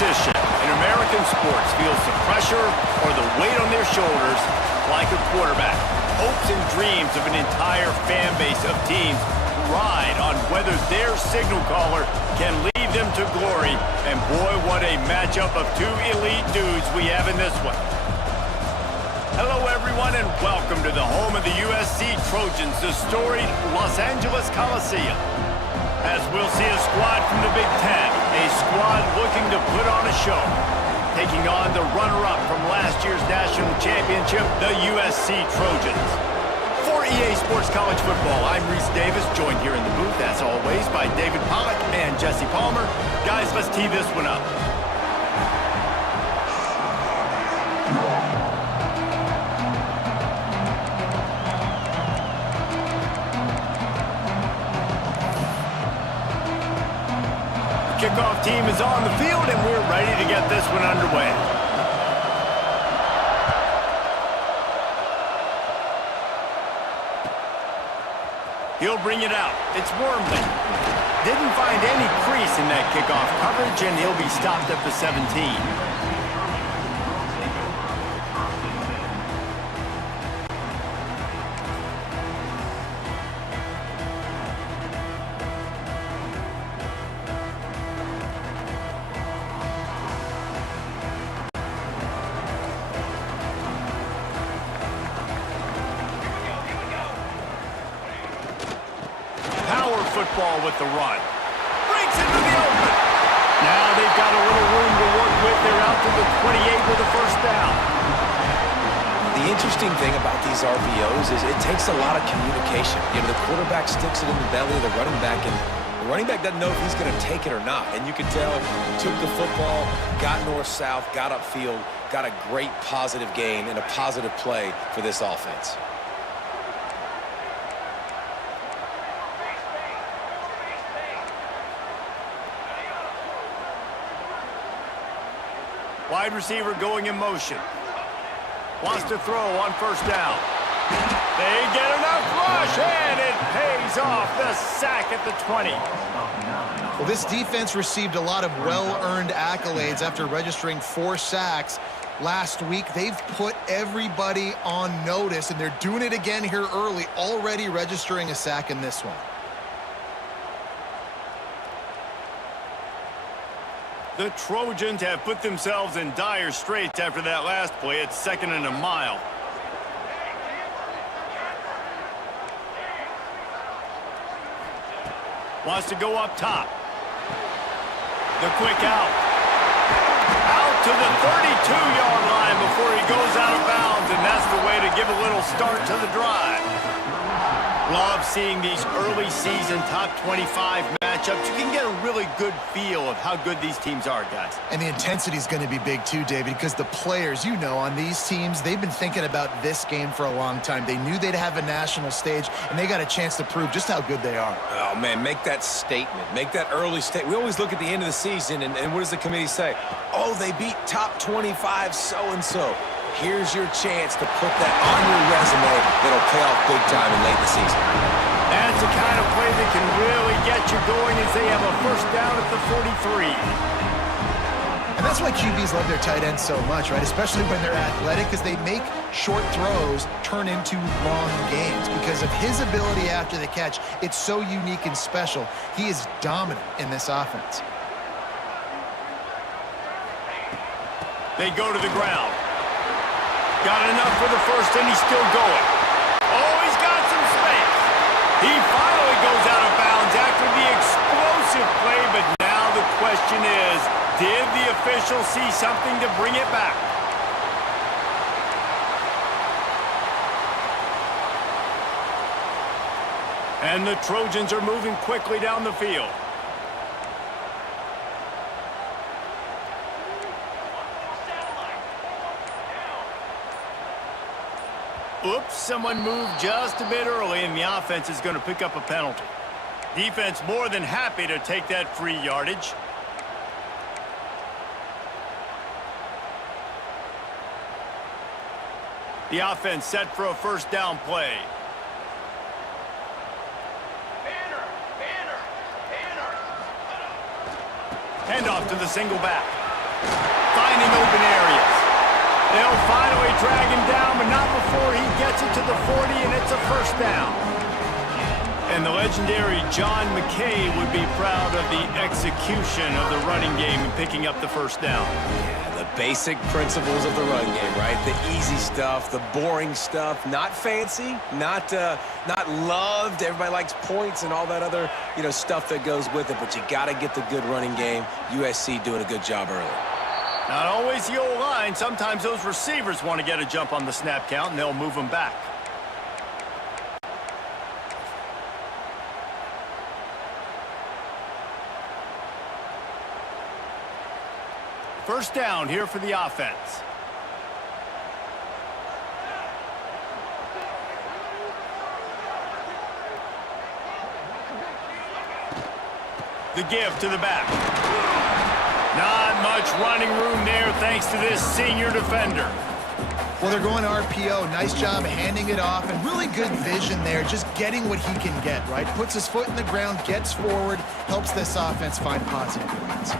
position in American sports feels the pressure or the weight on their shoulders like a quarterback. Hopes and dreams of an entire fan base of teams ride on whether their signal caller can lead them to glory. And boy, what a matchup of two elite dudes we have in this one. Hello, everyone, and welcome to the home of the USC Trojans, the storied Los Angeles Coliseum. As we'll see a squad from the Big Ten, a squad looking to put on a show, taking on the runner-up from last year's national championship, the USC Trojans. For EA Sports College Football, I'm Reese Davis, joined here in the booth, as always, by David Pollack and Jesse Palmer. Guys, let's tee this one up. Kickoff team is on the field, and we're ready to get this one underway. He'll bring it out. It's Wormley. Didn't find any crease in that kickoff coverage, and he'll be stopped at the 17. Football with the run. Breaks into the open. Now they've got a little room to work with. They're out to the 28 with a first down. The interesting thing about these RPOs is it takes a lot of communication. You know, the quarterback sticks it in the belly of the running back, and the running back doesn't know if he's going to take it or not. And you can tell he took the football, got north-south, got upfield, got a great positive gain and a positive play for this offense. Wide receiver going in motion. Wants to throw on first down. They get enough rush, and it pays off. The sack at the 20. Well, this defense received a lot of well-earned accolades after registering 4 sacks last week. They've put everybody on notice, and they're doing it again here early, already registering a sack in this one. The Trojans have put themselves in dire straits after that last play. It's 2nd and a mile. Wants to go up top. The quick out. Out to the 32-yard line before he goes out of bounds, and that's the way to give a little start to the drive. Love seeing these early season top 25 matchups. You can get a really good feel of how good these teams are, guys. And the intensity is going to be big too, David, because the players, you know, on these teams, they've been thinking about this game for a long time. They knew they'd have a national stage, and they got a chance to prove just how good they are. Oh, man, make that statement. Make that early statement. We always look at the end of the season, and what does the committee say? Oh, they beat top 25 so-and-so. Here's your chance to put that on your resume that'll pay off big time in late in the season. That's the kind of play that can really get you going as they have a first down at the 43. And that's why QBs love their tight ends so much, right? Especially when they're athletic, because they make short throws turn into long gains. Because of his ability after the catch, it's so unique and special. He is dominant in this offense. They go to the ground. Got enough for the first, and he's still going. Oh, he's got some space. He finally goes out of bounds after the explosive play, but now the question is, did the official see something to bring it back? And the Trojans are moving quickly down the field. Oops, someone moved just a bit early, and the offense is going to pick up a penalty. Defense more than happy to take that free yardage. The offense set for a first down play. Handoff to the single back. Finding open areas. They'll finally drag him down, but not before he gets it to the 40, and it's a first down. And the legendary John McKay would be proud of the execution of the running game and picking up the first down. Yeah, the basic principles of the run game, right? The easy stuff, the boring stuff, not fancy, not loved. Everybody likes points and all that other, stuff that goes with it, but you got to get the good running game. USC doing a good job early. Not always the old line. Sometimes those receivers want to get a jump on the snap count, and they'll move them back. First down here for the offense. The give to the back. Not much running room there thanks to this senior defender. Well, they're going RPO. Nice job handing it off, and really good vision there, just getting what he can get, right? Puts his foot in the ground, gets forward, helps this offense find positive points.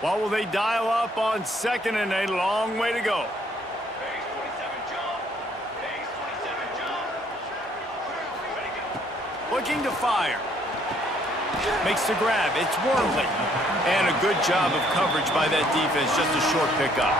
What will they dial up on 2nd and a long way to go? Looking to fire. Makes the grab. It's Wormley. And a good job of coverage by that defense. Just a short pickup.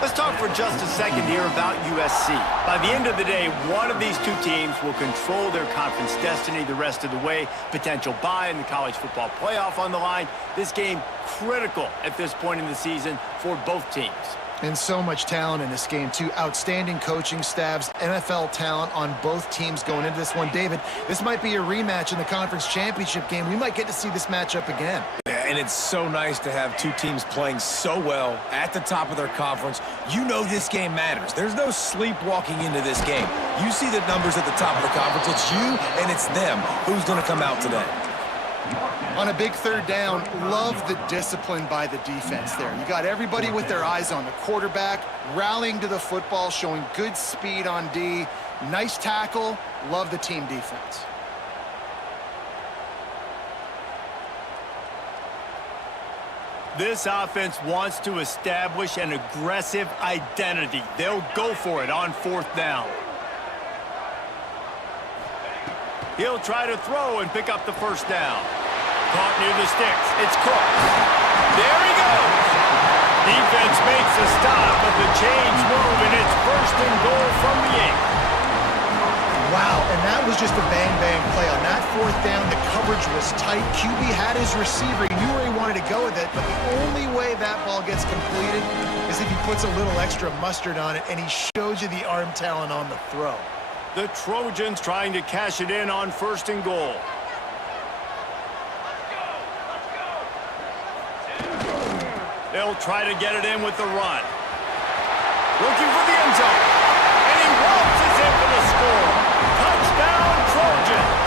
Let's talk for just a second here about USC. By the end of the day, one of these two teams will control their conference destiny the rest of the way. Potential bye in the college football playoff on the line. This game critical at this point in the season for both teams. And so much talent in this game, too. Outstanding coaching staffs, NFL talent on both teams going into this one. David, this might be a rematch in the conference championship game. We might get to see this matchup again. And it's so nice to have two teams playing so well at the top of their conference. You know this game matters. There's no sleepwalking into this game. You see the numbers at the top of the conference. It's you and it's them. Who's going to come out today? On a big third down, love the discipline by the defense there. You got everybody with their eyes on the quarterback, rallying to the football, showing good speed on D. Nice tackle. Love the team defense. This offense wants to establish an aggressive identity. They'll go for it on 4th down. He'll try to throw and pick up the first down. Caught near the sticks. It's Cook. There he goes. Defense makes a stop, but the chains move, and it's 1st and goal from the 8. Wow, and that was just a bang-bang play. On that 4th down, the coverage was tight. QB had his receiver. He knew where he wanted to go with it, but the only way that ball gets completed is if he puts a little extra mustard on it, and he shows you the arm talent on the throw. The Trojans trying to cash it in on 1st and goal. They'll try to get it in with the run. Looking for the end zone. And he waltzes in for the score. Touchdown, Trojans.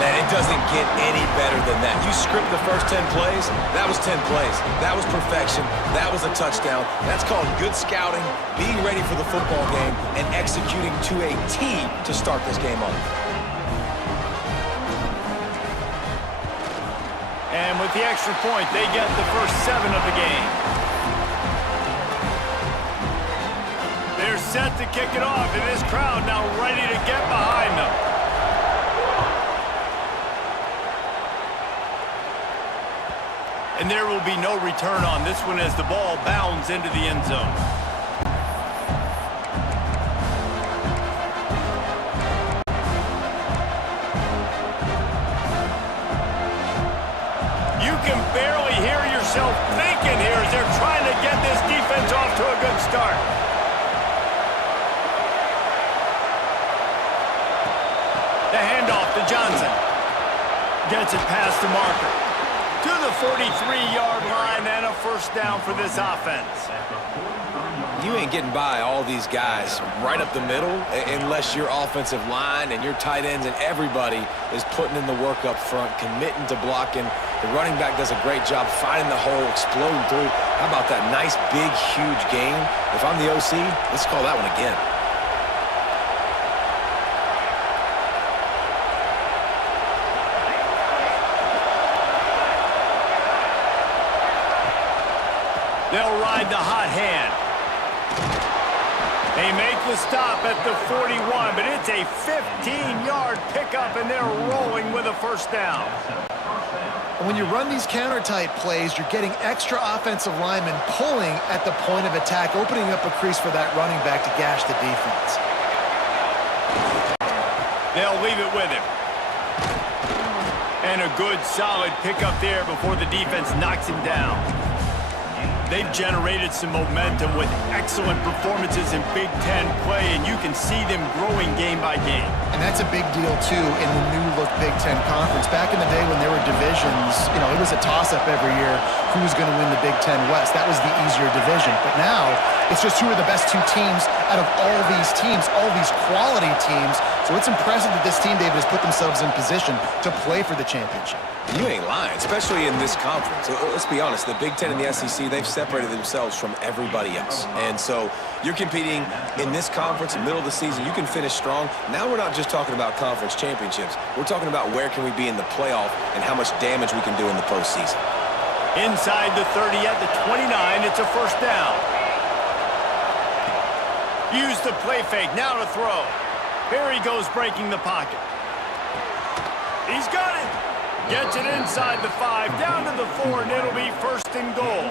Man, it doesn't get any better than that. You script the first 10 plays, that was 10 plays. That was perfection. That was a touchdown. That's called good scouting, being ready for the football game, and executing to a T to start this game off. And with the extra point, they get the first 7 of the game. They're set to kick it off, and this crowd now ready to get behind them. And there will be no return on this one as the ball bounds into the end zone. You can barely hear yourself thinking here as they're trying to get this defense off to a good start. The handoff to Johnson. Gets it past the marker. To the 43-yard line and a first down for this offense. You ain't getting by all these guys right up the middle unless your offensive line and your tight ends and everybody is putting in the work up front, committing to blocking. The running back does a great job finding the hole, exploding through. How about that nice, big, huge gain? If I'm the OC, let's call that one again. They'll ride the hot hand. They make the stop at the 41, but it's a 15-yard pickup, and they're rolling with a first down. When you run these counter-type plays, you're getting extra offensive linemen pulling at the point of attack, opening up a crease for that running back to gash the defense. They'll leave it with him. And a good, solid pickup there before the defense knocks him down. They've generated some momentum with excellent performances in Big Ten play, and you can see them growing game by game. And that's a big deal, too, in the new-look Big Ten Conference. Back in the day when there were divisions, it was a toss-up every year who was going to win the Big Ten West. That was the easier division. But now, it's just who are the best two teams out of all these teams, all these quality teams. So it's impressive that this team, David, has put themselves in position to play for the championship. You ain't lying, especially in this conference. Let's be honest, the Big Ten and the SEC, they've separated themselves from everybody else. And so you're competing in this conference in the middle of the season. You can finish strong. Now we're not just talking about conference championships. We're talking about where can we be in the playoff and how much damage we can do in the postseason. Inside the 30 at the 29, it's a first down. Use the play fake, now to throw. Here he goes breaking the pocket. He's got it. Gets it inside the 5, down to the 4, and it'll be first and goal.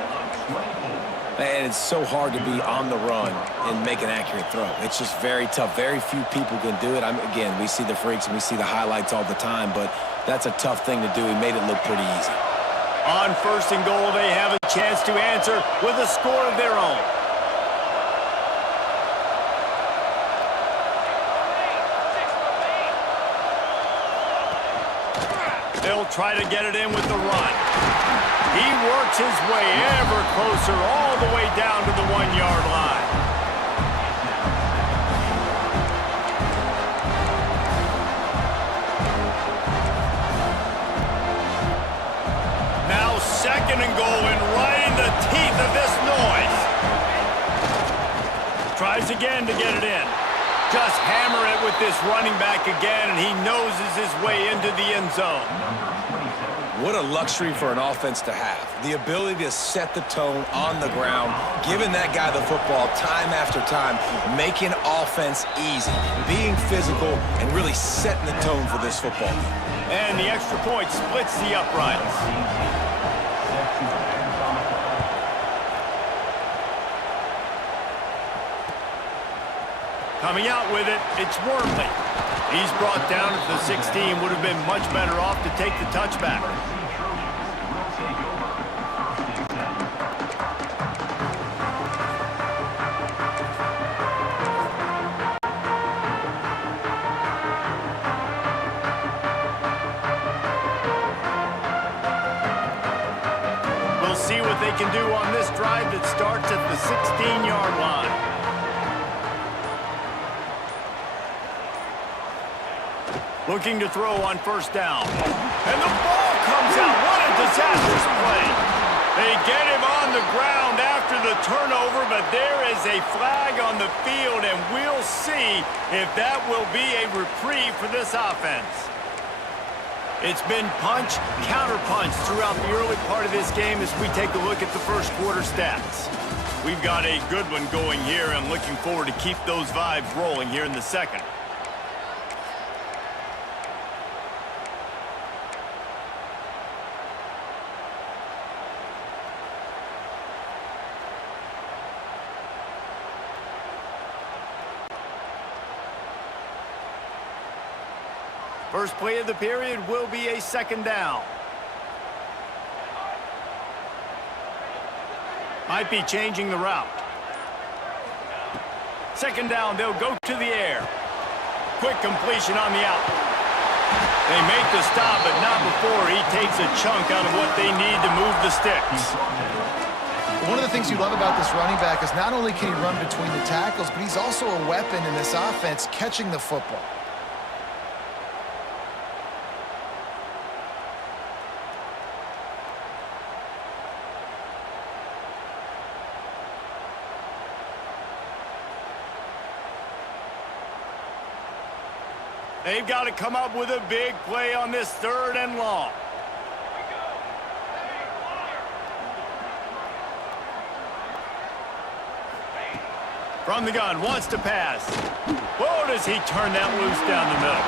And it's so hard to be on the run and make an accurate throw. It's just very tough. Very few people can do it. Again, we see the freaks and we see the highlights all the time, but that's a tough thing to do. He made it look pretty easy. On first and goal, they have a chance to answer with a score of their own. They'll try to get it in with the run. He works his way ever closer all the way down to the 1-yard line. Now second and goal, and right in the teeth of this noise. Tries again to get it in. Just hammer it with this running back again, and he noses his way into the end zone. What a luxury for an offense to have. The ability to set the tone on the ground, giving that guy the football time after time, making offense easy, being physical, and really setting the tone for this football game. And the extra point splits the uprights. Coming out with it, it's Wormley. He's brought down at the 16. Would have been much better off to take the touchback. We'll see what they can do on this drive that starts at the 16-yard line. Looking to throw on first down. And the ball comes out. What a disastrous play. They get him on the ground after the turnover, but there is a flag on the field, and we'll see if that will be a reprieve for this offense. It's been punch, counter-punch throughout the early part of this game as we take a look at the first quarter stats. We've got a good one going here. I'm looking forward to keep those vibes rolling here in the second. First play of the period will be a second down. Might be changing the route. Second down, they'll go to the air. Quick completion on the out. They make the stop, but not before he takes a chunk out of what they need to move the sticks. One of the things you love about this running back is not only can he run between the tackles, but he's also a weapon in this offense catching the football. They've got to come up with a big play on this third and long. From the gun, wants to pass. Whoa, does he turn that loose down the middle.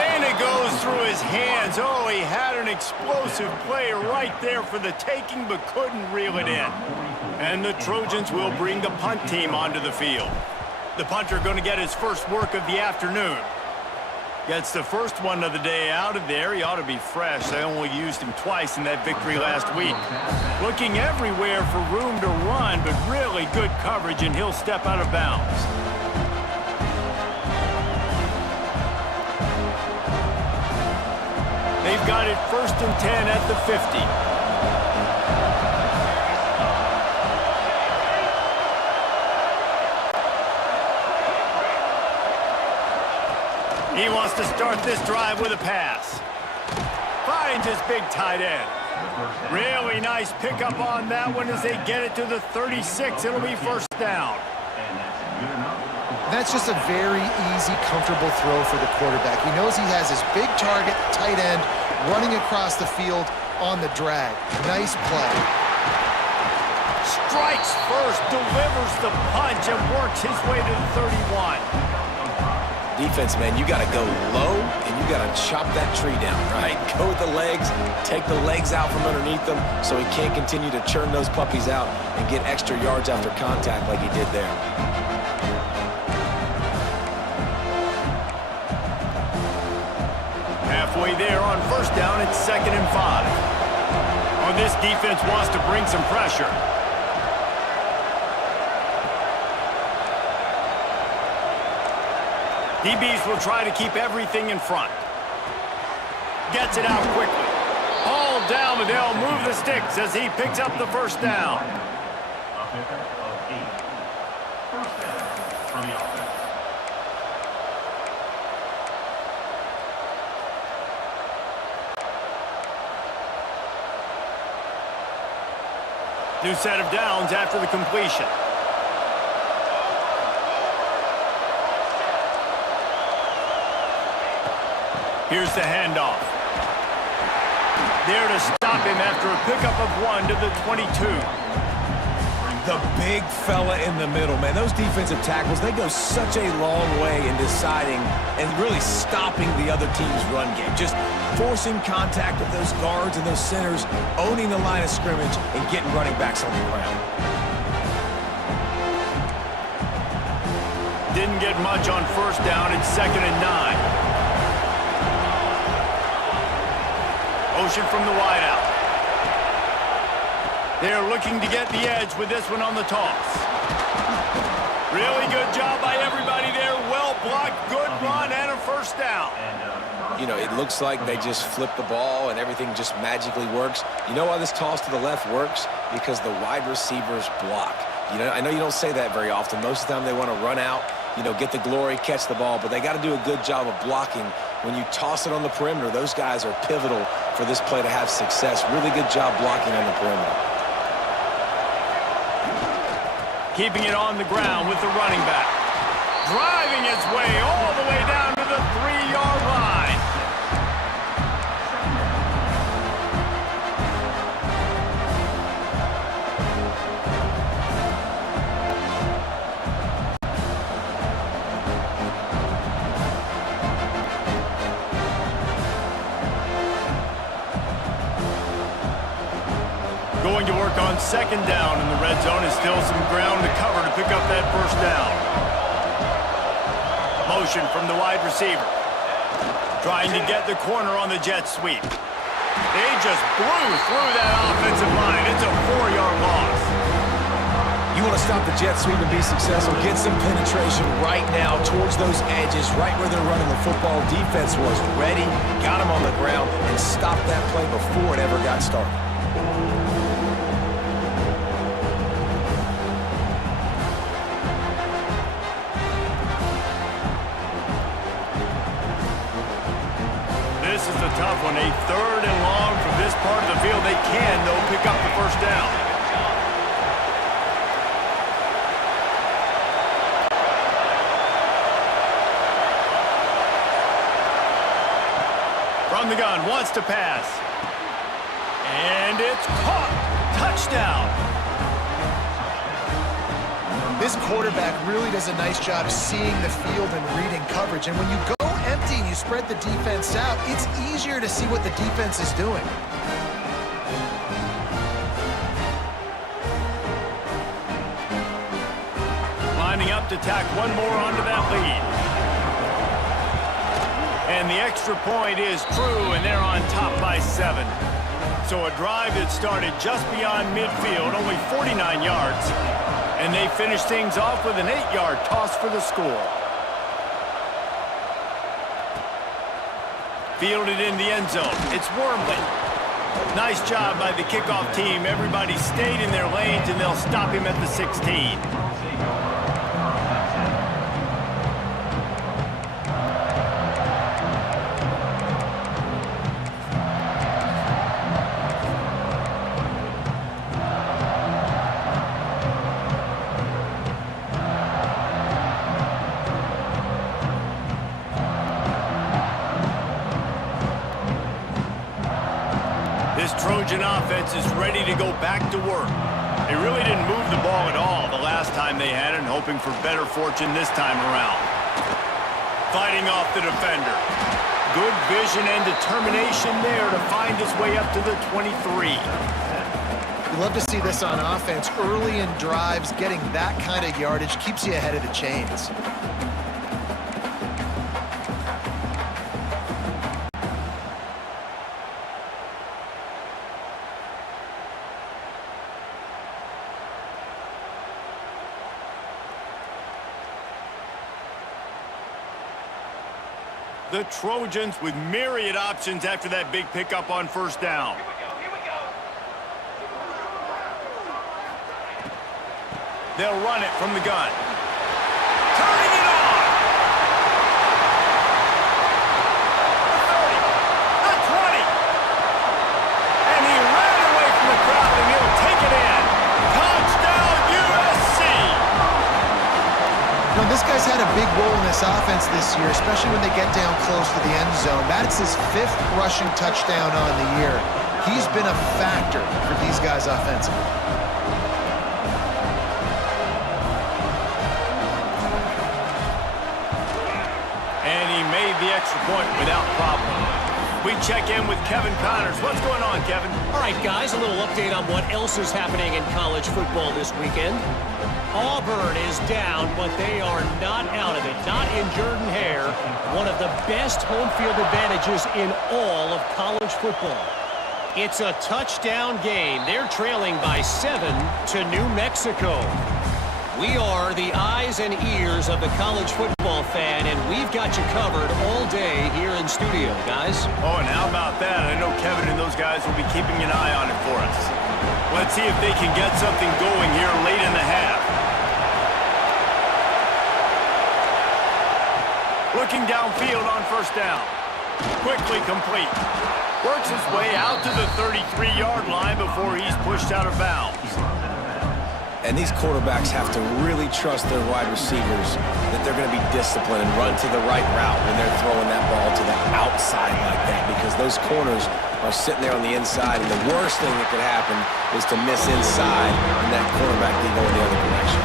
And it goes through his hands. Oh, he had an explosive play right there for the taking, but couldn't reel it in. And the Trojans will bring the punt team onto the field. The punter going to get his first work of the afternoon. Gets the first one of the day out of there. He ought to be fresh. They only used him twice in that victory last week. Looking everywhere for room to run, but really good coverage, and he'll step out of bounds. They've got it 1st and 10 at the 50. He wants to start this drive with a pass. Finds his big tight end. Really nice pickup on that one as they get it to the 36. It'll be 1st down. That's just a very easy, comfortable throw for the quarterback. He knows he has his big target, tight end, running across the field on the drag. Nice play. Strikes first, delivers the punch, and works his way to the 31. Defense, man, you got to go low, and you got to chop that tree down, right? Go with the legs, take the legs out from underneath them so he can't continue to churn those puppies out and get extra yards after contact like he did there. Halfway there on 1st down, it's 2nd and 5. Oh, this defense wants to bring some pressure. DBs will try to keep everything in front. Gets it out quickly. All down, but they'll move the sticks as he picks up the 1st down. New set of downs after the completion. Here's the handoff. There to stop him after a pickup of 1 to the 22. The big fella in the middle, man. Those defensive tackles, they go such a long way in deciding and really stopping the other team's run game. Just forcing contact with those guards and those centers, owning the line of scrimmage, and getting running backs on the ground. Didn't get much on 1st down. It's 2nd and 9. Motion from the wideout. They're looking to get the edge with this one on the toss. Really good job by everybody there. Well blocked, good run, and a 1st down. You know, it looks like they just flip the ball and everything just magically works. You know why this toss to the left works? Because the wide receivers block. You know, I know you don't say that very often. Most of the time they want to run out, you know, get the glory, catch the ball, but they got to do a good job of blocking. When you toss it on the perimeter, those guys are pivotal for this play to have success. Really good job blocking on the perimeter. Keeping it on the ground with the running back. Driving his way all the way down to the 3-yard line. Going to work on 2nd down in the red zone. Is still some ground to cover to pick up that 1st down. Motion from the wide receiver. Trying to get the corner on the jet sweep. They just blew through that offensive line. It's a 4-yard loss. You want to stop the jet sweep and be successful, get some penetration right now towards those edges, right where they're running the football. Defense was ready, got them on the ground, and stopped that play before it ever got started. This is a tough one. A 3rd and long from this part of the field. They can, though, pick up the 1st down. From the gun, wants to pass. And it's caught. Touchdown. This quarterback really does a nice job seeing the field and reading coverage. And when you go empty and you spread the defense out, it's easier to see what the defense is doing. Lining up to tack one more onto that lead. And the extra point is true, and they're on top by 7. So a drive that started just beyond midfield, only 49 yards. And they finish things off with an 8-yard toss for the score. Fielded in the end zone. It's Wormley. Nice job by the kickoff team. Everybody stayed in their lanes, and they'll stop him at the 16. This Trojan offense is ready to go back to work. They really didn't move the ball at all the last time they had it, and hoping for better fortune this time around. Fighting off the defender. Good vision and determination there to find his way up to the 23. You love to see this on offense. Early in drives, getting that kind of yardage keeps you ahead of the chains. The Trojans with myriad options after that big pickup on first down. Here we go. They'll run it from the gun. Turning it on! The 30, the 20. And he ran away from the crowd, and he'll take it in. Touchdown, USC! You know, this guy's had a big role in this offense this year, especially when they get down close to the end zone. That's his 5th rushing touchdown on the year. He's been a factor for these guys offensively. And he made the extra point without problem. We check in with Kevin Connors. What's going on, Kevin? All right, guys, a little update on what else is happening in college football this weekend. Auburn is down, but they are not out of it. Not in Jordan-Hare, one of the best home field advantages in all of college football. It's a touchdown game. They're trailing by 7 to New Mexico. We are the eyes and ears of the college football fan, and we've got you covered all day here in studio, guys. Oh, and how about that? I know Kevin and those guys will be keeping an eye on it for us. Let's see if they can get something going here late in the half. Looking downfield on first down. Quickly complete. Works his way out to the 33-yard line before he's pushed out of bounds. And these quarterbacks have to really trust their wide receivers that they're going to be disciplined and run to the right route when they're throwing that ball to the outside like that, because those corners are sitting there on the inside, and the worst thing that could happen is to miss inside and that quarterback can go in the other direction.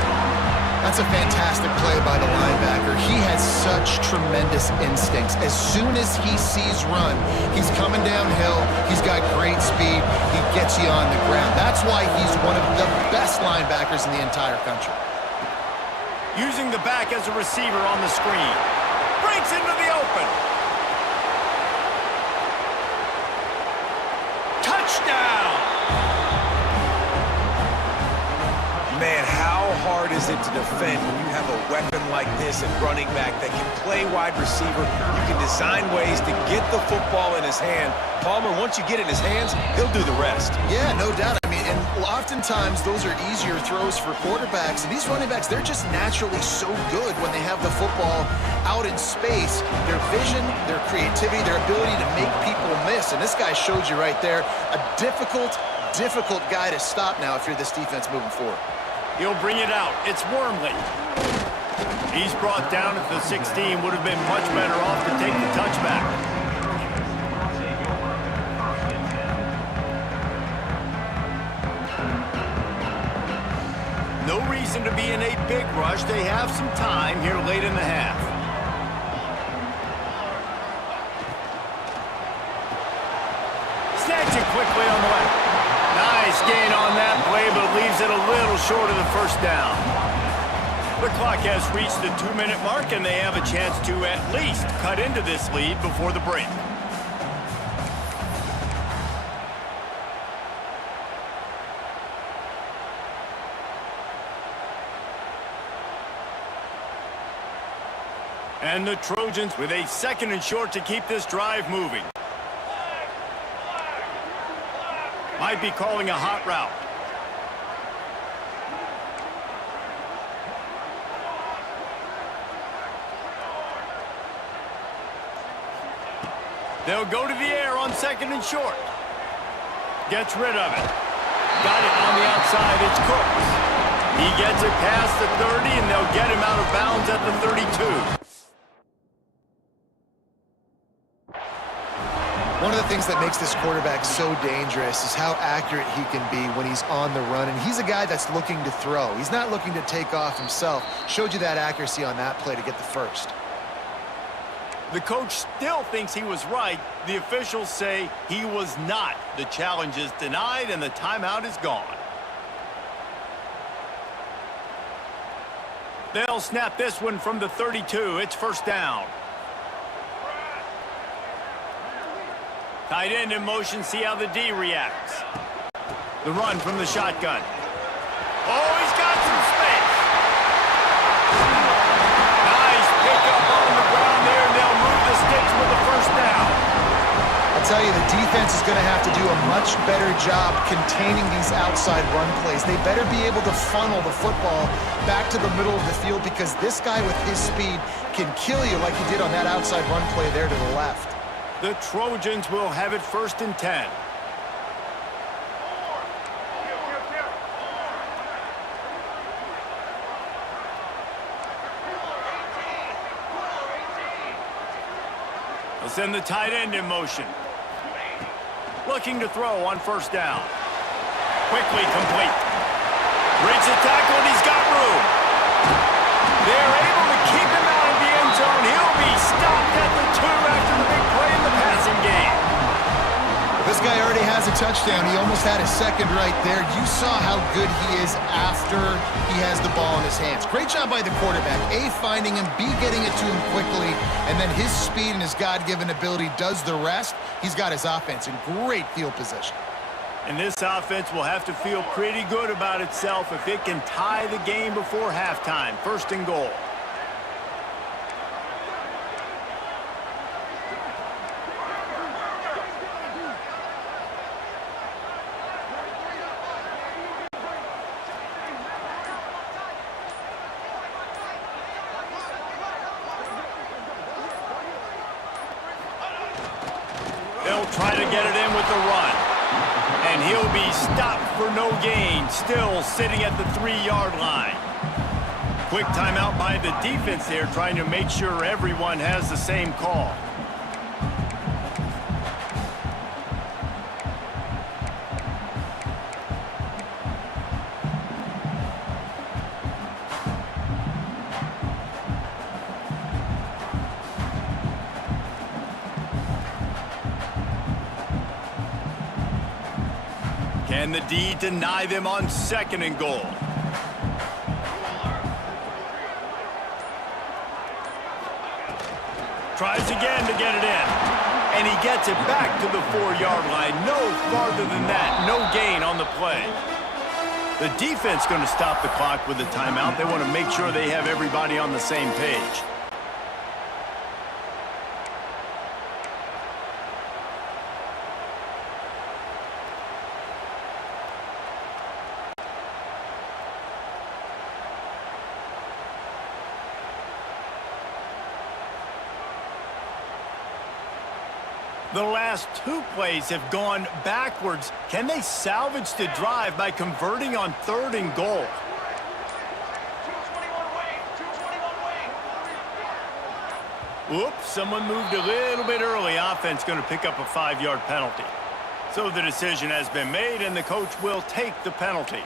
That's a fantastic play by the linebacker. He has such tremendous instincts. As soon as he sees run, he's coming downhill. He's got great speed. He gets you on the ground. That's why he's one of the best linebackers in the entire country. Using the back as a receiver on the screen. Breaks into the open. Touchdown! Man, how hard is it to defend when you have a weapon like this at running back that can play wide receiver? You can design ways to get the football in his hand. Palmer, once you get it in his hands, he'll do the rest. Yeah, no doubt. I mean, and oftentimes those are easier throws for quarterbacks. And these running backs, they're just naturally so good when they have the football out in space. Their vision, their creativity, their ability to make people miss. And this guy showed you right there, a difficult guy to stop now if you're this defense moving forward. He'll bring it out. It's Wormley. He's brought down at the 16. Would have been much better off to take the touchback. No reason them to be in a big rush. They have some time here late in the half. Snatch it quickly on the left. Nice gain on that play, but leaves it a little short of the first down. The clock has reached the 2-minute mark, and they have a chance to at least cut into this lead before the break. And the Trojans with a 2nd and short to keep this drive moving. Might be calling a hot route. They'll go to the air on 2nd and short. Gets rid of it. Got it on the outside. It's Cooks. He gets it past the 30, and they'll get him out of bounds at the 32. One of the things that makes this quarterback so dangerous is how accurate he can be when he's on the run. And he's a guy that's looking to throw. He's not looking to take off himself. Showed you that accuracy on that play to get the first. The coach still thinks he was right. The officials say he was not. The challenge is denied, and the timeout is gone. They'll snap this one from the 32. It's first down. Tight end in motion, see how the D reacts. The run from the shotgun. Oh, he's got some space. Nice pickup on the ground there, and they'll move the sticks with the first down. I'll tell you, the defense is going to have to do a much better job containing these outside run plays. They better be able to funnel the football back to the middle of the field, because this guy with his speed can kill you like he did on that outside run play there to the left. The Trojans will have it 1st and 10. They'll send the tight end in motion. Looking to throw on first down. Quickly complete. Breaks the tackle, and he's got room. They're able to keep him out of the end zone. He'll be stopped at the 2 after the big play in the passing game. This guy already has a touchdown. He almost had a second right there. You saw how good he is after he has the ball in his hands. Great job by the quarterback. A, finding him, B, getting it to him quickly, and then his speed and his God-given ability does the rest. He's got his offense in great field position. And this offense will have to feel pretty good about itself if it can tie the game before halftime. 1st and goal. They'll try to get it in with the run. And he'll be stopped for no gain, still sitting at the 3-yard line. Quick timeout by the defense there, trying to make sure everyone has the same call. Can the D deny them on 2nd and goal? Tries again to get it in. And he gets it back to the 4-yard line. No farther than that. No gain on the play. The defense going to stop the clock with a timeout. They want to make sure they have everybody on the same page. The last 2 plays have gone backwards. Can they salvage the drive by converting on 3rd and goal? Oops, someone moved a little bit early. Offense going to pick up a 5-yard penalty. So the decision has been made, and the coach will take the penalty.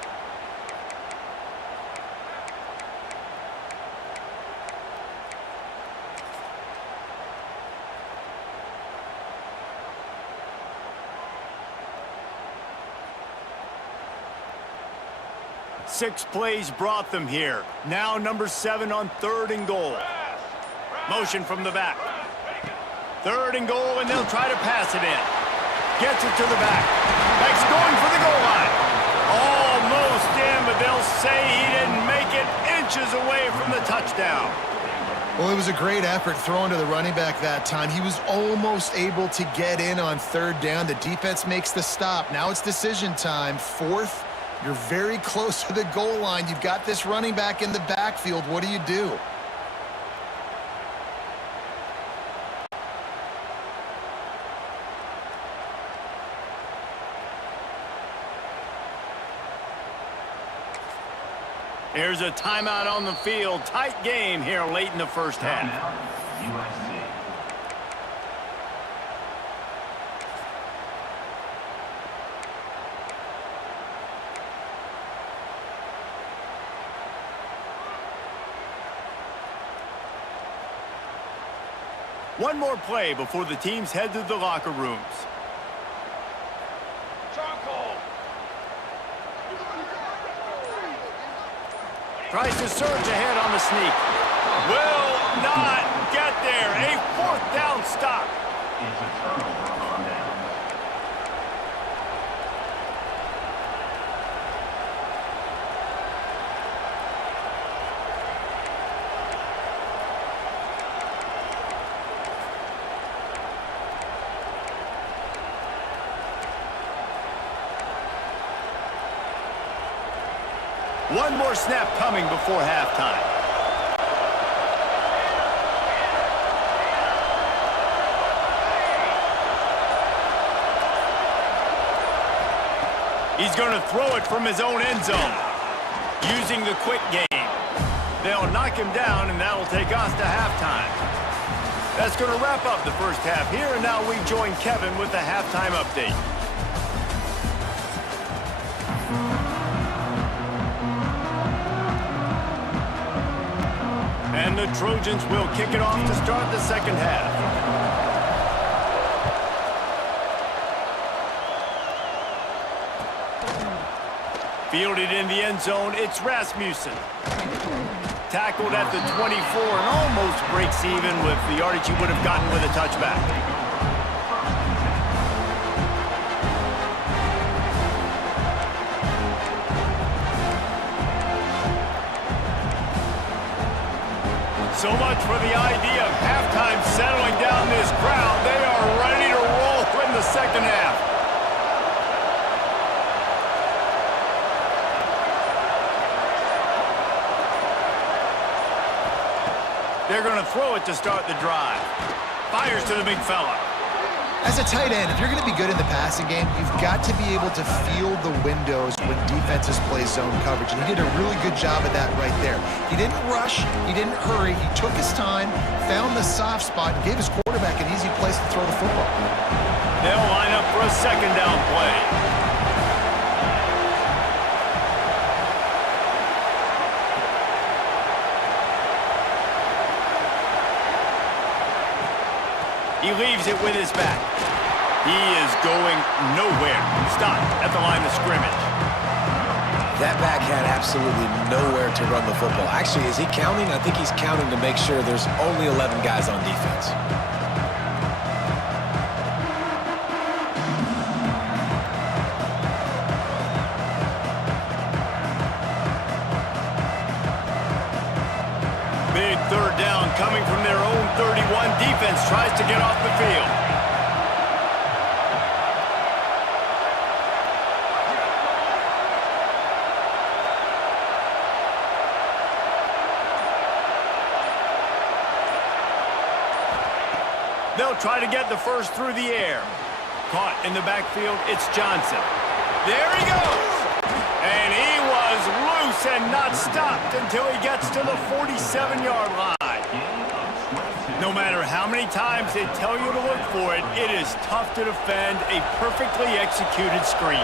6 plays brought them here. Now number 7 on 3rd and goal. Motion from the back. 3rd and goal, and they'll try to pass it in. Gets it to the back. Beck's going for the goal line. Almost in, but they'll say he didn't make it, inches away from the touchdown. Well, it was a great effort throwing to the running back that time. He was almost able to get in on 3rd down. The defense makes the stop. Now it's decision time. 4th, you're very close to the goal line. You've got this running back in the backfield. What do you do? Here's a timeout on the field. Tight game here late in the first half. USC. One more play before the teams head to the locker rooms. Tries to surge ahead on the sneak. Will not get there. A 4th down stop. It's a turnover on down. One more snap coming before halftime. He's going to throw it from his own end zone, using the quick game. They'll knock him down, and that'll take us to halftime. That's going to wrap up the first half here, and now we join Kevin with the halftime update. And the Trojans will kick it off to start the second half. Fielded in the end zone, it's Rasmussen. Tackled at the 24 and almost breaks even with the yardage he would have gotten with a touchback. So much for the idea of halftime settling down this crowd. They are ready to roll in the second half. They're going to throw it to start the drive. Fires to the big fella. As a tight end, if you're going to be good in the passing game, you've got to be able to feel the windows when defenses play zone coverage. And he did a really good job of that right there. He didn't rush. He didn't hurry. He took his time, found the soft spot, and gave his quarterback an easy place to throw the football. They'll line up for a second down play. He leaves it with his back. He is going nowhere. Stopped at the line of scrimmage. That back had absolutely nowhere to run the football. Actually, is he counting? I think he's counting to make sure there's only 11 guys on defense. Big 3rd down coming from their own 31. Defense tries to get off the field. They'll try to get the first through the air. Caught in the backfield, it's Johnson. There he goes! And he was loose and not stopped until he gets to the 47-yard line. No matter how many times they tell you to look for it, it is tough to defend a perfectly executed screen.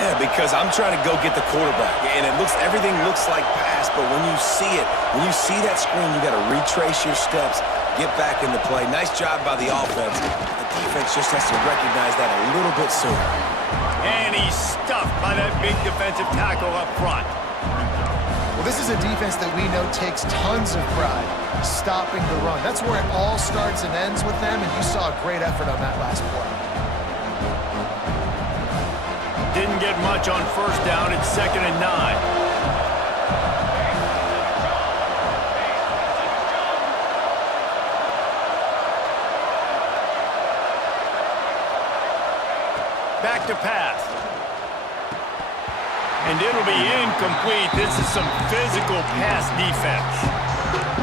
Yeah, because I'm trying to go get the quarterback, and everything looks like pass, but when you see it, when you see that screen, you got to retrace your steps, get back in the play. Nice job by the offense. The defense just has to recognize that a little bit sooner. And he's stuffed by that big defensive tackle up front. Well, this is a defense that we know takes tons of pride stopping the run. That's where it all starts and ends with them, and you saw a great effort on that last play. Didn't get much on first down. It's 2nd and 9. Back to pass. And it'll be incomplete. This is some physical pass defense.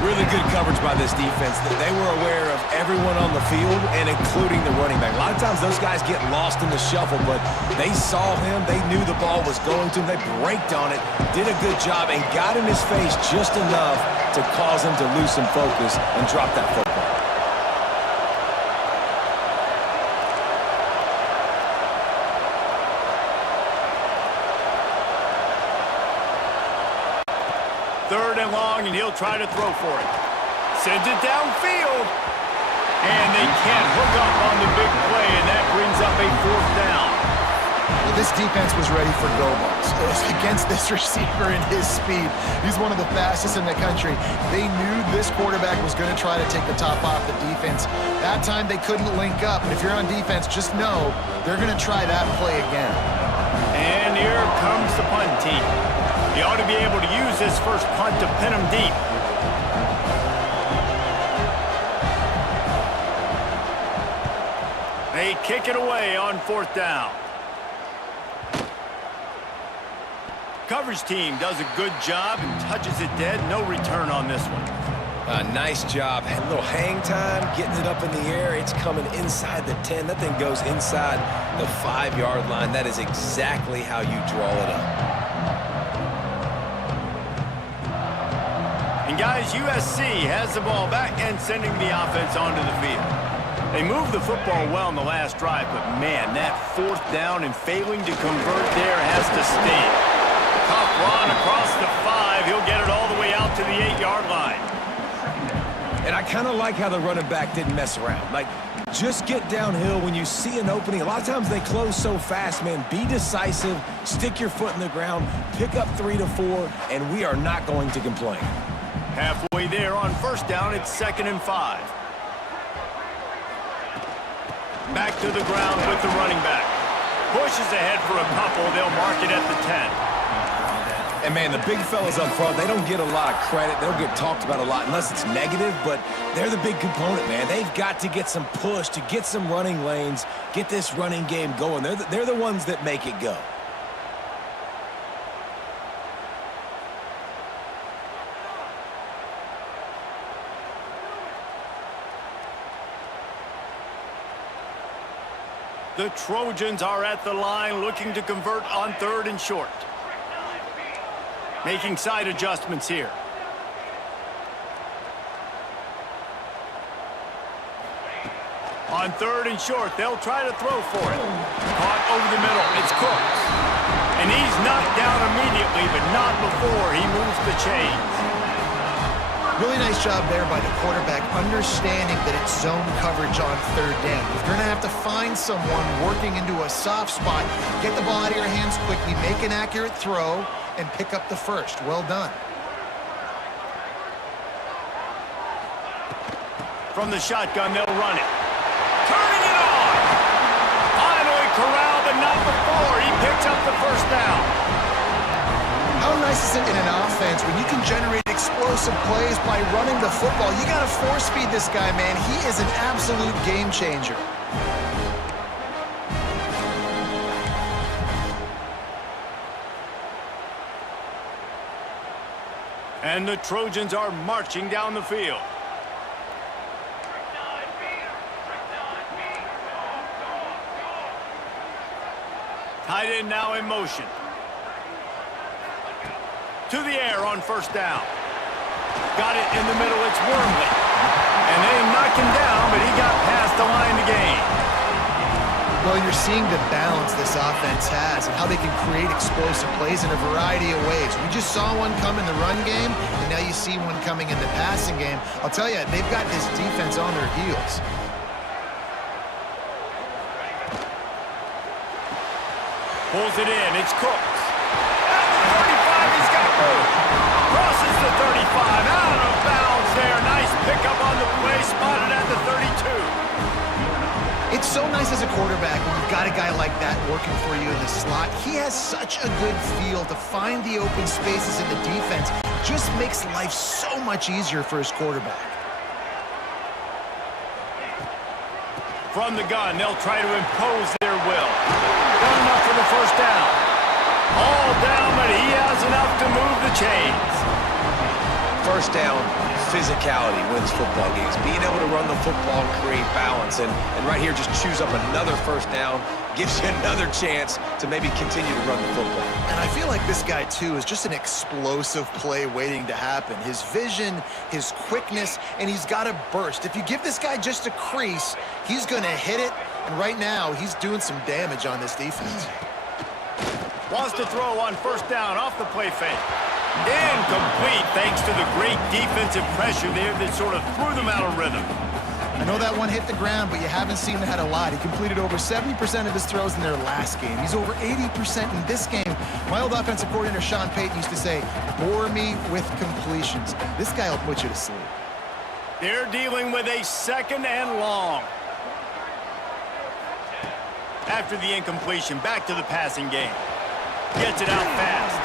Really good coverage by this defense. They were aware of everyone on the field and including the running back. A lot of times those guys get lost in the shuffle, but they saw him. They knew the ball was going to him. They braked on it, did a good job, and got in his face just enough to cause him to lose some focus and drop that football. Third and long, and he'll try to throw for it. Sends it downfield. And they can't hook up on the big play, and that brings up a 4th down. Well, this defense was ready for go balls. Against this receiver and his speed, he's one of the fastest in the country. They knew this quarterback was going to try to take the top off the defense. That time they couldn't link up, and if you're on defense, just know they're going to try that play again. And here comes the punt team. He ought to be able to use this first punt to pin him deep. They kick it away on 4th down. Coverage team does a good job and touches it dead. No return on this one. Nice job. A little hang time, getting it up in the air. It's coming inside the 10. That thing goes inside the 5-yard line. That is exactly how you draw it up. And guys, USC has the ball back and sending the offense onto the field. They moved the football well in the last drive, but man, that 4th down and failing to convert there has to stay. Tough run across the 5. He'll get it all the way out to the 8-yard line. And I kind of like how the running back didn't mess around. Like, just get downhill when you see an opening. A lot of times they close so fast, man. Be decisive, stick your foot in the ground, pick up 3 to 4, and we are not going to complain. Halfway there on first down, it's 2nd and 5. Back to the ground with the running back. Pushes ahead for a couple. They'll mark it at the 10. And, man, the big fellas up front, they don't get a lot of credit. They don't get talked about a lot unless it's negative, but they're the big component, man. They've got to get some push, to get some running lanes, get this running game going. They're the ones that make it go. The Trojans are at the line looking to convert on 3rd and short. Making side adjustments here. On 3rd and short, they'll try to throw for it. Caught over the middle. It's Cooks. And he's knocked down immediately, but not before he moves the chains. Really nice job there by the quarterback, understanding that it's zone coverage on 3rd down. You're going to have to find someone working into a soft spot, get the ball out of your hands quickly, make an accurate throw, and pick up the first. Well done. From the shotgun, they'll run it. Turning it on! Finally corralled, but not before. He picks up the first down. How nice is it in an offense when you can generate explosive plays by running the football? You got to force feed this guy, man. He is an absolute game changer. And the Trojans are marching down the field. Tight end now in motion. To the air on first down. Got it in the middle. It's Wormley. And they knocked him down, but he got past the line to gain. Well, you're seeing the balance this offense has and how they can create explosive plays in a variety of ways. We just saw one come in the run game, and now you see one coming in the passing game. I'll tell you, they've got this defense on their heels. Pulls it in. It's Cooks. At the 35, he's got Crosses the 35, out of bounds there. Nice pickup on the play, spotted at the 32. It's so nice as a quarterback when you've got a guy like that working for you in the slot. He has such a good feel to find the open spaces in the defense. Just makes life so much easier for his quarterback. From the gun, they'll try to impose their will. Done enough for the first down. All down, but he has enough to move the chains. First down, physicality wins football games. Being able to run the football and create balance. And right here, just choose up another first down. Gives you another chance to maybe continue to run the football. And I feel like this guy, too, is just an explosive play waiting to happen. His vision, his quickness, and he's got a burst. If you give this guy just a crease, he's going to hit it. And right now, he's doing some damage on this defense. Wants to throw on first down off the play fake. Incomplete thanks to the great defensive pressure there that sort of threw them out of rhythm. I know that one hit the ground, but you haven't seen him had a lot. He completed over 70% of his throws in their last game. He's over 80% in this game. My old offensive coordinator, Sean Payton, used to say, bore me with completions. This guy will put you to sleep. They're dealing with a second and long. After the incompletion, back to the passing game. Gets it out fast.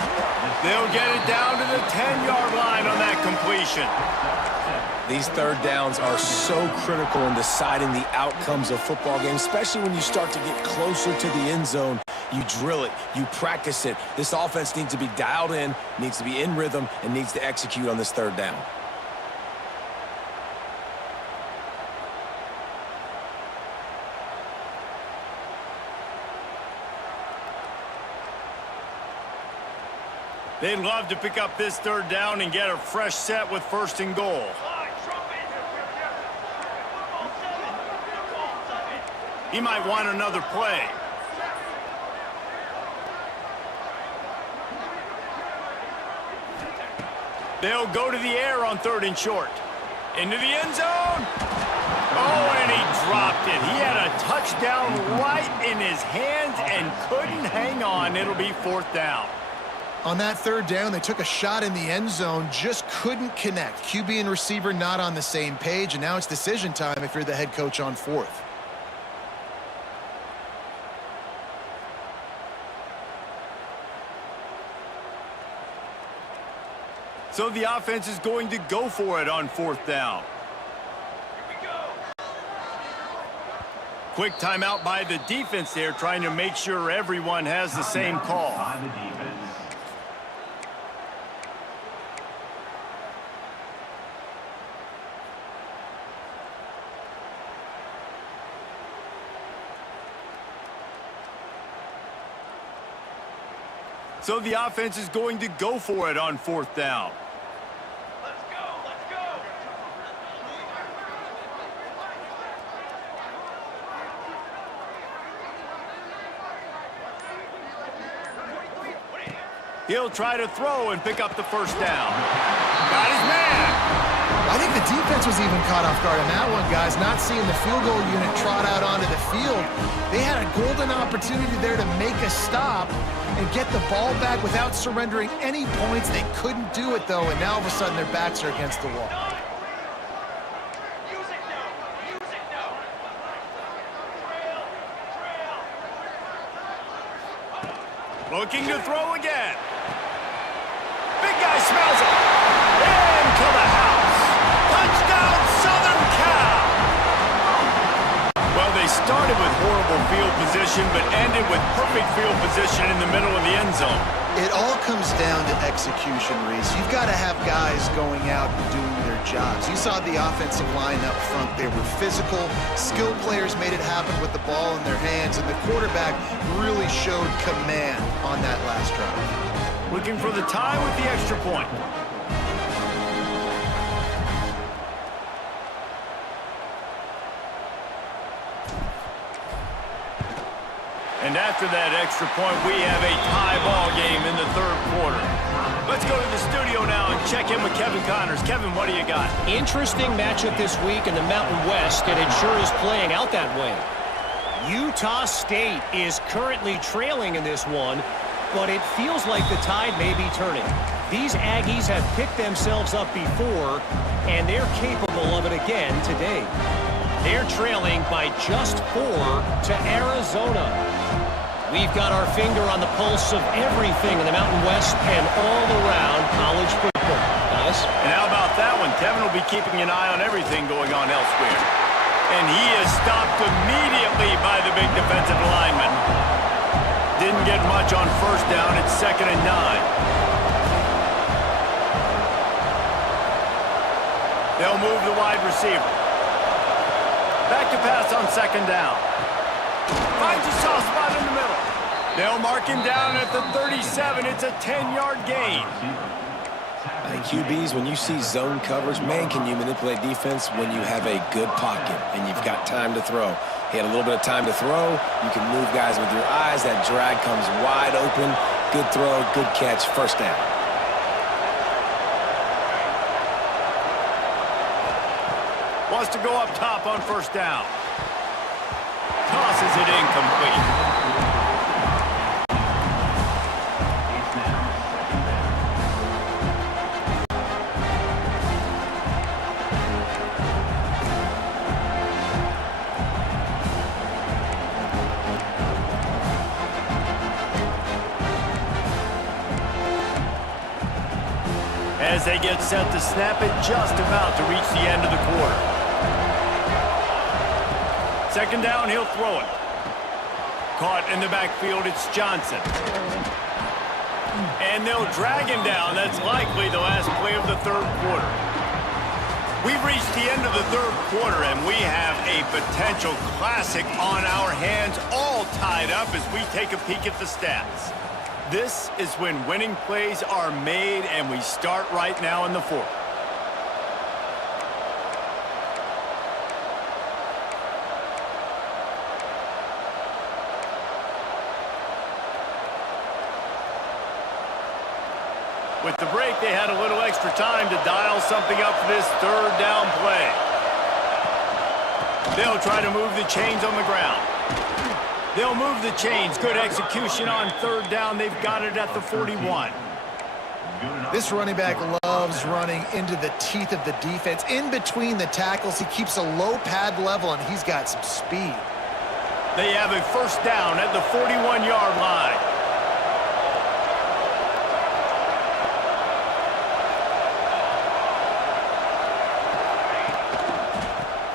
They'll get it down to the 10-yard line on that completion. These third downs are so critical in deciding the outcomes of football games, especially when you start to get closer to the end zone. You drill it, you practice it. This offense needs to be dialed in, needs to be in rhythm, and needs to execute on this third down. They'd love to pick up this third down and get a fresh set with first and goal. He might want another play. They'll go to the air on third and short. Into the end zone. Oh, and he dropped it. He had a touchdown right in his hands and couldn't hang on. It'll be fourth down. On that third down, they took a shot in the end zone, just couldn't connect. QB and receiver not on the same page, and now it's decision time if you're the head coach on fourth. So the offense is going to go for it on fourth down. Quick timeout by the defense there, trying to make sure everyone has the same call. By the defense. So the offense is going to go for it on fourth down. Let's go, let's go. He'll try to throw and pick up the first down. Got his man. I think the defense was even caught off guard on that one, guys. Not seeing the field goal unit trot out onto the field. They had a golden opportunity there to make a stop and get the ball back without surrendering any points. They couldn't do it, though, and now all of a sudden their backs are against the wall. Looking to throw again. Big guy smells it. Into the house. Touchdown, Southern Cal. Well, they started with horrible field position, but ended with perfect field position in the middle of the end zone. It all comes down to execution, Reese. You've got to have guys going out and doing their jobs. You saw the offensive line up front. They were physical. Skilled players made it happen with the ball in their hands, and the quarterback really showed command on that last drive. Looking for the tie with the extra point. And after that extra point, we have a tie ball game in the third quarter. Let's go to the studio now and check in with Kevin Connors. Kevin, what do you got? Interesting matchup this week in the Mountain West, and it sure is playing out that way. Utah State is currently trailing in this one, but it feels like the tide may be turning. These Aggies have picked themselves up before, and they're capable of it again today. They're trailing by just 4 to Arizona. We've got our finger on the pulse of everything in the Mountain West and all around college football. Guys? And how about that one? Kevin will be keeping an eye on everything going on elsewhere. And he is stopped immediately by the big defensive lineman. Didn't get much on first down. It's 2nd and 9. They'll move the wide receiver. Back to pass on 2nd down. Finds a soft spot in the middle. They'll mark him down at the 37. It's a 10-yard gain. QBs, when you see zone coverage, man, can you manipulate defense when you have a good pocket and you've got time to throw. He had a little bit of time to throw. You can move guys with your eyes. That drag comes wide open. Good throw, good catch, first down. Wants to go up top on first down. Tosses it incomplete. As they get set to snap it, just about to reach the end of the quarter. 2nd down, he'll throw it. Caught in the backfield, it's Johnson. And they'll drag him down. That's likely the last play of the 3rd quarter. We've reached the end of the 3rd quarter, and we have a potential classic on our hands, all tied up as we take a peek at the stats. This is when winning plays are made, and we start right now in the 4th. With the break, they had a little extra time to dial something up for this 3rd down play. They'll try to move the chains on the ground. They'll move the chains. Good execution on 3rd down. They've got it at the 41. This running back loves running into the teeth of the defense. In between the tackles, he keeps a low pad level, and he's got some speed. They have a first down at the 41-yard line.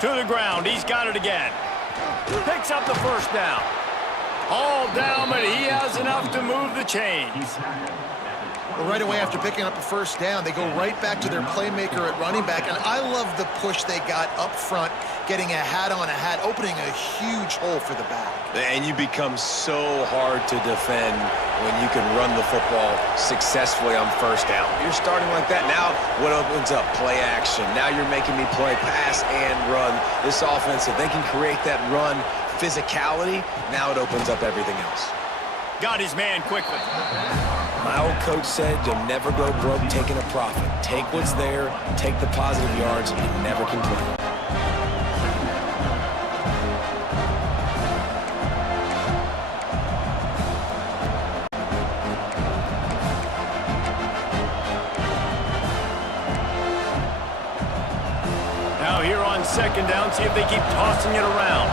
To the ground. He's got it again. Picks up the first down. All down, but he has enough to move the chains. Well, right away after picking up a first down, they go right back to their playmaker at running back. And I love the push they got up front, getting a hat on a hat, opening a huge hole for the back. And you become so hard to defend when you can run the football successfully on first down. You're starting like that. Now what opens up? Play action. Now you're making me play pass and run. This offense, if they can create that run physicality, now it opens up everything else. Got his man quickly. My old coach said you'll never go broke taking a profit. Take what's there, take the positive yards, and never complain. Now here on 2nd down, see if they keep tossing it around.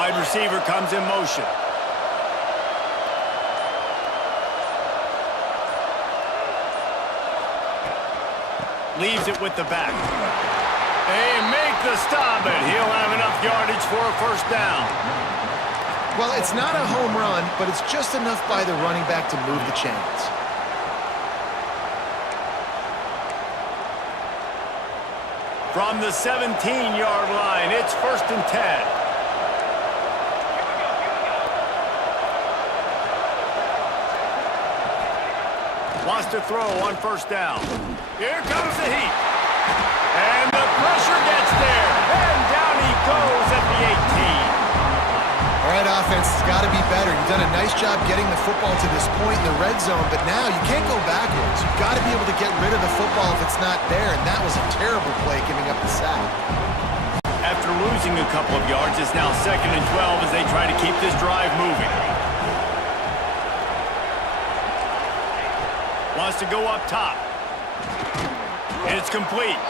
Wide receiver comes in motion. Leaves it with the back. They make the stop, and he'll have enough yardage for a first down. Well, it's not a home run, but it's just enough by the running back to move the chains. From the 17-yard line, it's 1st and 10. Wants to throw on first down. Here comes the heat. And the pressure gets there. And down he goes at the 18. All right, defense has got to be better. You've done a nice job getting the football to this point in the red zone, but now you can't go backwards. You've got to be able to get rid of the football if it's not there, and that was a terrible play giving up the sack. After losing a couple of yards, it's now 2nd and 12 as they try to keep this drive moving. Wants to go up top. And it's complete.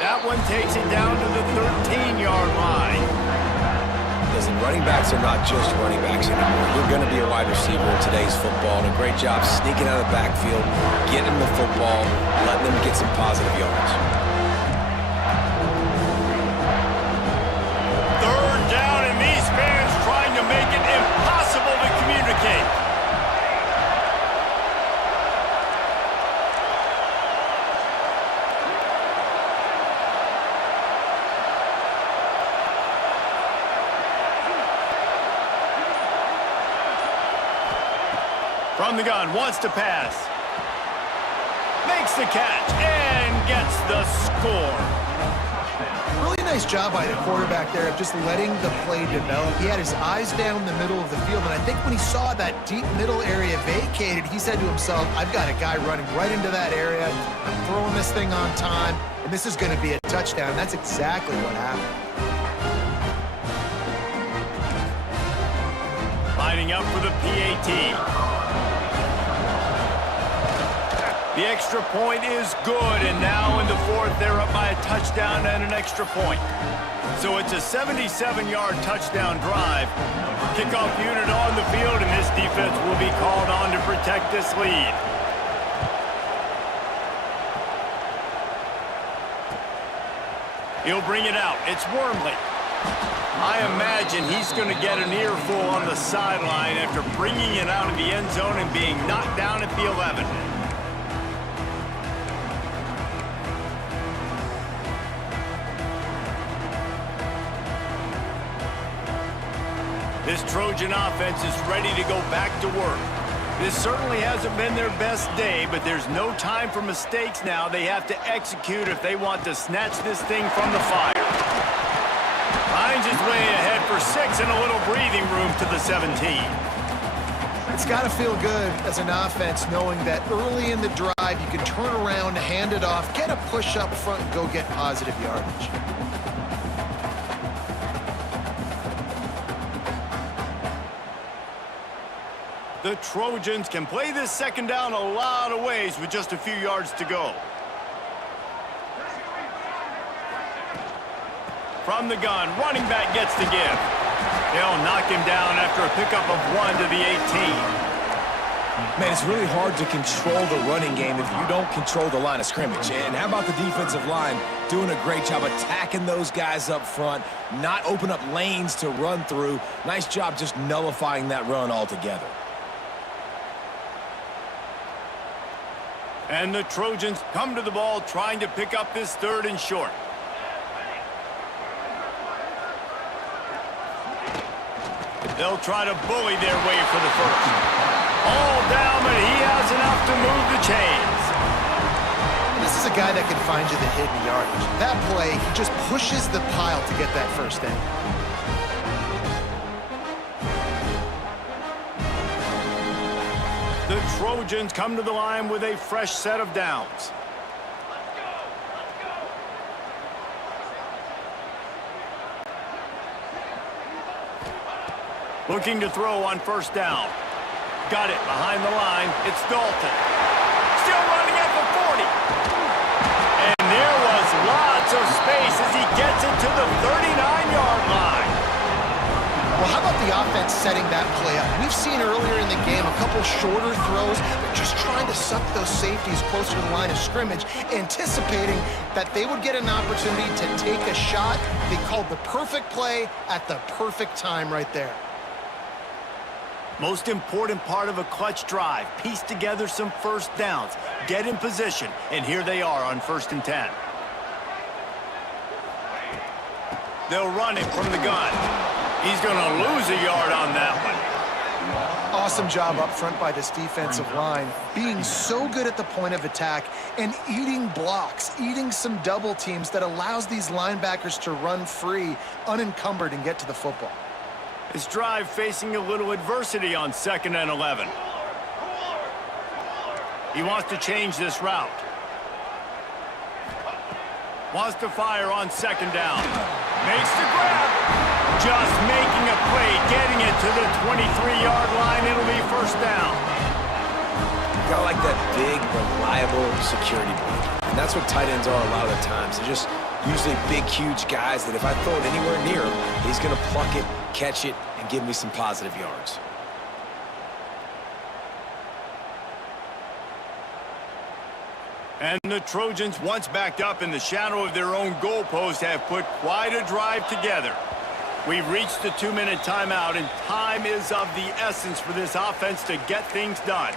That one takes it down to the 13-yard line. Listen, running backs are not just running backs anymore. You're going to be a wide receiver in today's football, and a great job sneaking out of the backfield, getting them the football, letting them get some positive yards. Third down, and these fans trying to make it impossible to communicate. From the gun, wants to pass. Makes the catch and gets the score. Really nice job by the quarterback there of just letting the play develop. He had his eyes down the middle of the field, and I think when he saw that deep middle area vacated, he said to himself, I've got a guy running right into that area. I'm throwing this thing on time, and this is going to be a touchdown. That's exactly what happened. Lining up for the PAT. The extra point is good, and now in the fourth, they're up by a touchdown and an extra point. So it's a 77-yard touchdown drive. Kickoff unit on the field, and this defense will be called on to protect this lead. He'll bring it out. It's Wormley. I imagine he's going to get an earful on the sideline after bringing it out of the end zone and being knocked down at the 11. This Trojan offense is ready to go back to work. This certainly hasn't been their best day, but there's no time for mistakes now. They have to execute if they want to snatch this thing from the fire. Finds his way ahead for 6 and a little breathing room to the 17. It's got to feel good as an offense knowing that early in the drive you can turn around, hand it off, get a push up front, and go get positive yardage. The Trojans can play this second down a lot of ways with just a few yards to go. From the gun, running back gets the give. They'll knock him down after a pickup of 1 to the 18. Man, it's really hard to control the running game if you don't control the line of scrimmage. And how about the defensive line doing a great job attacking those guys up front, not open up lanes to run through. Nice job just nullifying that run altogether. And the Trojans come to the ball trying to pick up this 3rd and short. They'll try to bully their way for the first. All down, but he has enough to move the chains. This is a guy that can find you the hidden yardage. That play, he just pushes the pile to get that first down. The Trojans come to the line with a fresh set of downs. Looking to throw on first down. Got it behind the line. It's Dalton. Still running at the 40. And there was lots of space as he gets it to the 39-yard line. Well, how about the offense setting that play up? We've seen earlier in the game a couple shorter throws. They're just trying to suck those safeties closer to the line of scrimmage, anticipating that they would get an opportunity to take a shot. They called the perfect play at the perfect time right there. Most important part of a clutch drive. Piece together some first downs. Get in position. And here they are on 1st and 10. They'll run it from the gun. He's going to lose a yard on that one. Awesome job up front by this defensive line, being so good at the point of attack and eating blocks, eating some double teams that allows these linebackers to run free, unencumbered, and get to the football. His drive facing a little adversity on 2nd and 11. He wants to change this route. Wants to fire on 2nd down. Makes the grab. Just making a play, getting it to the 23-yard line. It'll be 1st down. Gotta like that big, reliable security blanket. And that's what tight ends are a lot of the times. They're just usually big, huge guys that if I throw it anywhere near him, he's going to pluck it, catch it, and give me some positive yards. And the Trojans, once backed up in the shadow of their own goalpost, have put quite a drive together. We've reached the 2-minute timeout, and time is of the essence for this offense to get things done.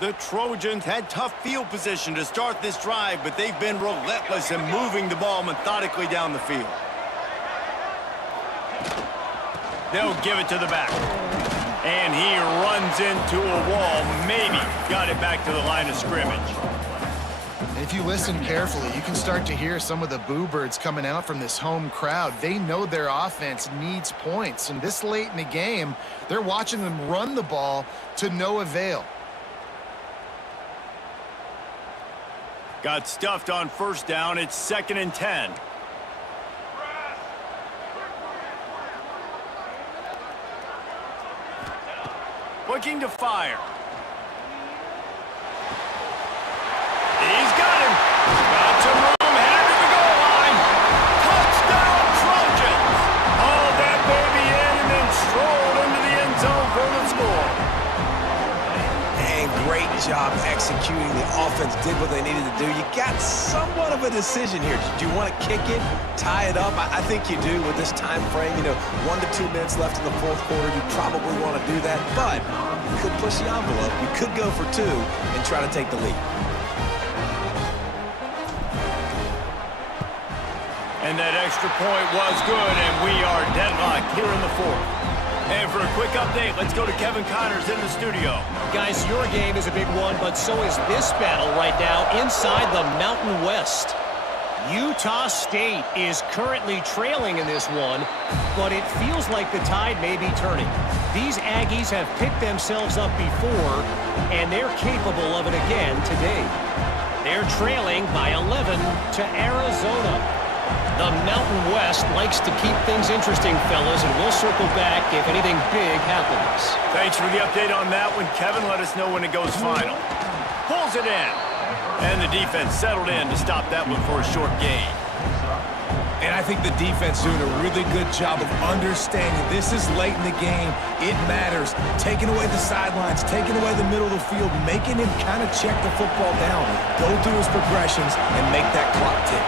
The Trojans had tough field position to start this drive, but they've been relentless in moving the ball methodically down the field. They'll give it to the back. And he runs into a wall. Maybe got it back to the line of scrimmage. If you listen carefully, you can start to hear some of the boo birds coming out from this home crowd. They know their offense needs points, and this late in the game, they're watching them run the ball to no avail. Got stuffed on 1st down. It's 2nd and 10. Looking to fire. He's got him. Got some room. Headed to the goal line. Touchdown, Trojans. Hauled that baby in and then strolled into the end zone for the score. And great job executing. The offense did what they needed to do. You got somewhat of a decision here. Do you want to kick it, tie it up? I think you do with this time frame. 1 to 2 minutes left in the 4th quarter. You probably want to do that, but you could push the envelope. You could go for 2 and try to take the lead. And that extra point was good, and we are deadlocked here in the 4th. And for a quick update, let's go to Kevin Connors in the studio. Guys, your game is a big one, but so is this battle right now inside the Mountain West. Utah State is currently trailing in this one, but it feels like the tide may be turning. These Aggies have picked themselves up before, and they're capable of it again today. They're trailing by 11 to Arizona. The Mountain West likes to keep things interesting, fellas, and we'll circle back if anything big happens. Thanks for the update on that one, Kevin. Let us know when it goes final. Pulls it in. And the defense settled in to stop that one for a short gain. And I think the defense doing a really good job of understanding this is late in the game. It matters. Taking away the sidelines, taking away the middle of the field, making him kind of check the football down, go through his progressions, and make that clock tick.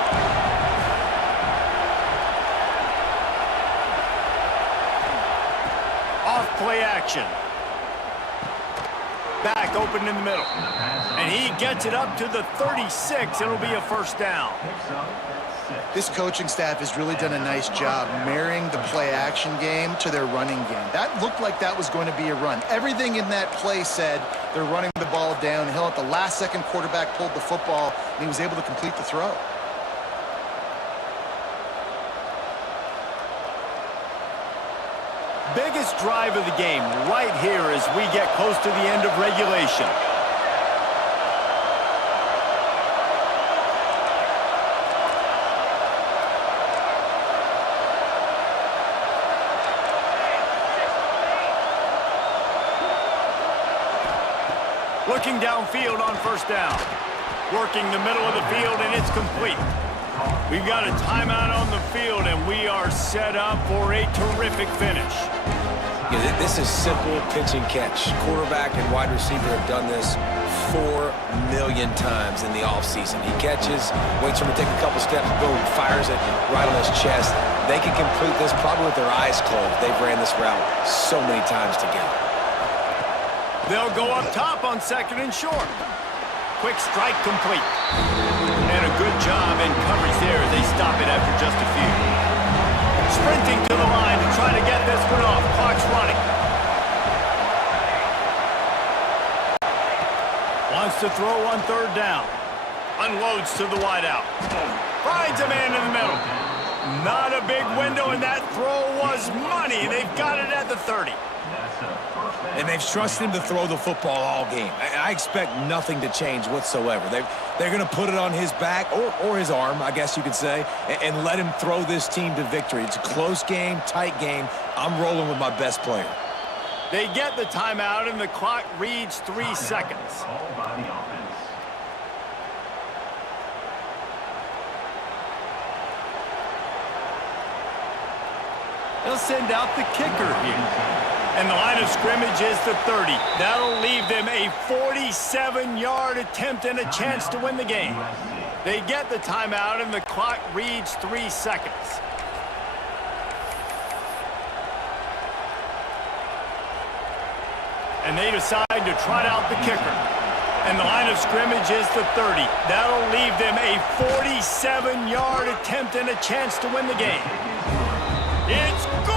Play action. Back open in the middle. And he gets it up to the 36. It'll be a 1st down. This coaching staff has really done a nice job marrying the play action game to their running game. That looked like that was going to be a run. Everything in that play said they're running the ball downhill. At the last second, quarterback pulled the football, and he was able to complete the throw. Biggest drive of the game right here as we get close to the end of regulation. Looking downfield on 1st down. Working the middle of the field, and it's complete. We've got a timeout on the field, and we are set up for a terrific finish. This is simple pitch and catch. Quarterback and wide receiver have done this 4 million times in the offseason. He catches, waits for him to take a couple steps, boom, fires it right on his chest. They can complete this probably with their eyes closed. They've ran this route so many times together. They'll go up top on 2nd and short. Quick strike complete. And a good job in coverage there as they stop it after just a few. Sprinting to the line to try to get this one off. Clock's running. to throw on third down. Unloads to the wideout. Finds a man in the middle. Not a big window, and that throw was money. They've got it at the 30. And they've trusted him to throw the football all game. I expect nothing to change whatsoever. They're going to put it on his back, or his arm, I guess you could say, and let him throw this team to victory. It's a close game, tight game. I'm rolling with my best player. They get the timeout, and the clock reads 3 seconds. They'll send out the kicker here. And the line of scrimmage is the 30. That'll leave them a 47-yard attempt and a chance to win the game. They get the timeout, and the clock reads 3 seconds. And they decide to trot out the kicker. And the line of scrimmage is the 30. That'll leave them a 47-yard attempt and a chance to win the game. It's good!